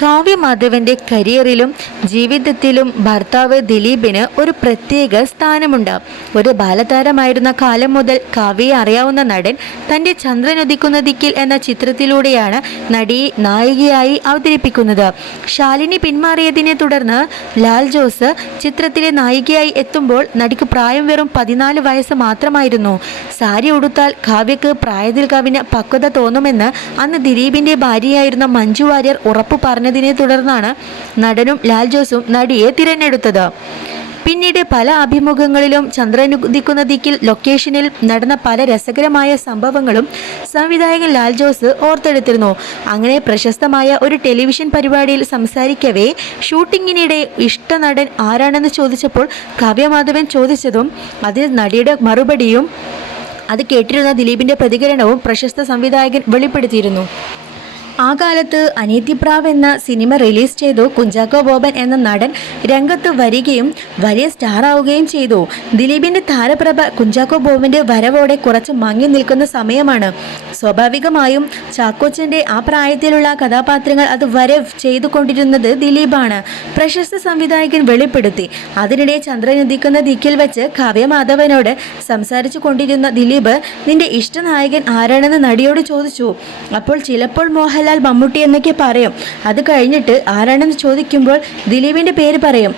കാവ്യ മാധവന്റെ കരിയറിലും ജീവിതത്തിലും ഭർത്താവ് ദിലീപിന് ഒരു പ്രത്യേക സ്ഥാനമുണ്ട്. ഒരു ബാലതാരമായിരുന്ന കാലം മുതൽ കാവ്യയെ അറിയാവുന്ന നടൻ തന്റെ ചന്ദ്രൻ ഉദിക്കുന്ന ദിക്കിൽ എന്ന ചിത്രത്തിലൂടെയാണ് നടിയെ നായികയായി അവതരിപ്പിക്കുന്നത്. ശാലിനി പിന്മാറിയതിനെ തുടർന്ന് ലാൽ ജോസ് ചിത്രത്തിലെ നായികയായി എത്തുമ്പോൾ നടിക്ക് പ്രായം വെറും പതിനാല് വയസ്സ് മാത്രമായിരുന്നു. സാരി ഉടുത്താൽ കാവ്യക്ക് പ്രായത്തിൽ കവിന് പക്വത തോന്നുമെന്ന് അന്ന് ദിലീപിന്റെ ഭാര്യയായിരുന്ന മഞ്ജു വാര്യർ ഉറപ്പു പറഞ്ഞതിനെ തുടർന്നാണ് നടനും ലാൽ ജോസും നടിയെ തിരഞ്ഞെടുത്തത്. പിന്നീട് പല അഭിമുഖങ്ങളിലും ചന്ദ്രനുദിക്കുന്ന ദിക്കിൽ ലൊക്കേഷനിൽ നടന്ന പല രസകരമായ സംഭവങ്ങളും സംവിധായകൻ ലാൽ ജോസ് ഓർത്തെടുത്തിരുന്നു. അങ്ങനെ പ്രശസ്തമായ ഒരു ടെലിവിഷൻ പരിപാടിയിൽ സംസാരിക്കവേ ഷൂട്ടിങ്ങിനിടെ ഇഷ്ടനടൻ ആരാണെന്ന് ചോദിച്ചപ്പോൾ കാവ്യമാധവൻ ചോദിച്ചതും അതിൽ നടിയുടെ മറുപടിയും അത് കേട്ടിരുന്ന ദിലീപിന്റെ പ്രതികരണവും പ്രശസ്ത സംവിധായകൻ വെളിപ്പെടുത്തിയിരുന്നു. ആ കാലത്ത് അനീതിപ്രാവ് എന്ന സിനിമ റിലീസ് ചെയ്തു. കുഞ്ചാക്കോ ബോബൻ എന്ന നടൻ രംഗത്ത് വരികയും വലിയ സ്റ്റാർ ആവുകയും ചെയ്തു. ദിലീപിന്റെ താരപ്രഭ കുഞ്ചാക്കോ ബോബന്റെ വരവോടെ കുറച്ച് മങ്ങി നിൽക്കുന്ന സമയമാണ്. സ്വാഭാവികമായും ചാക്കോച്ചന്റെ ആ പ്രായത്തിലുള്ള കഥാപാത്രങ്ങൾ അത് വരെ ചെയ്തുകൊണ്ടിരുന്നത് ദിലീപാണ്. പ്രശസ്ത സംവിധായകൻ വെളിപ്പെടുത്തി. അതിനിടെ ചന്ദ്രൻ ഉദിക്കുന്ന ദിക്കിൽ വെച്ച് കാവ്യമാധവനോട് സംസാരിച്ചു കൊണ്ടിരുന്ന ദിലീപ് നിന്റെ ഇഷ്ടനായകൻ ആരാണെന്ന് നടിയോട് ചോദിച്ചു. അപ്പോൾ ചിലപ്പോൾ മോഹൻലാൽ മമ്മൂട്ടി എന്നൊക്കെ പറയും. അത് കഴിഞ്ഞിട്ട് ആരാണെന്ന് ചോദിക്കുമ്പോൾ ദിലീപിന്റെ പേര് പറയും.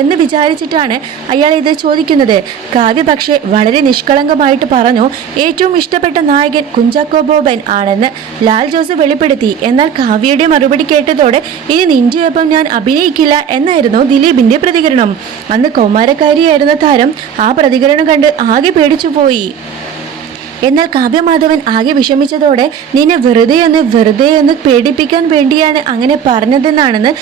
എന്ന് വിചാരിച്ചിട്ടാണ് അയാൾ ഇത് ചോദിക്കുന്നത്. കാവ്യ പക്ഷേ വളരെ നിഷ്കളങ്കമായിട്ട് പറഞ്ഞു ഏറ്റവും ഇഷ്ടപ്പെട്ട നായകൻ കുഞ്ചാക്കോ ബോബൻ ആണെന്ന് ലാൽ ജോസ് വെളിപ്പെടുത്തി. എന്നാൽ കാവ്യയുടെ മറുപടി കേട്ടതോടെ ഇനി നിന്റെയൊപ്പം ഞാൻ അഭിനയിക്കില്ല എന്നായിരുന്നു ദിലീപിന്റെ പ്രതികരണം. അന്ന് കൗമാരക്കാരിയായിരുന്ന താരം ആ പ്രതികരണം കണ്ട് ആകെ പേടിച്ചുപോയി. എന്നാൽ കാവ്യമാധവൻ ആകെ വിഷമിച്ചതോടെ നിന്നെ വെറുതെ ഒന്ന് വെറുതെ ഒന്ന് പേടിപ്പിക്കാൻ വേണ്ടിയാണ് അങ്ങനെ പറഞ്ഞതെന്നാണെന്ന്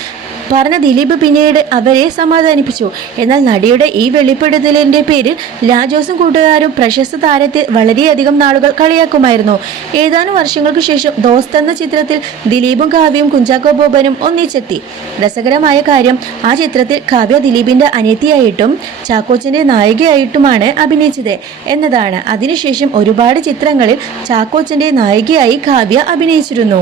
പറഞ്ഞ ദിലീപ് പിന്നീട് അവരെ സമാധാനിപ്പിച്ചു. എന്നാൽ നടിയുടെ ഈ വെളിപ്പെടുത്തലിന്റെ പേരിൽ രാജോസും കൂട്ടുകാരും പ്രശസ്ത താരത്തെ വളരെയധികം നാളുകൾ കളിയാക്കുമായിരുന്നു. ഏതാനും വർഷങ്ങൾക്ക് ശേഷം ദോസ്ത് എന്ന ചിത്രത്തിൽ ദിലീപും കാവ്യയും കുഞ്ചാക്കോ ബോബനും ഒന്നിച്ചെത്തി. രസകരമായ കാര്യം ആ ചിത്രത്തിൽ കാവ്യ ദിലീപിന്റെ അനിയത്തിയായിട്ടും ചാക്കോച്ചന്റെ നായികയായിട്ടുമാണ് അഭിനയിച്ചത് എന്നതാണ്. അതിനുശേഷം ഒരുപാട് ചിത്രങ്ങളിൽ ചാക്കോച്ചന്റെ നായികയായി കാവ്യ അഭിനയിച്ചിരുന്നു.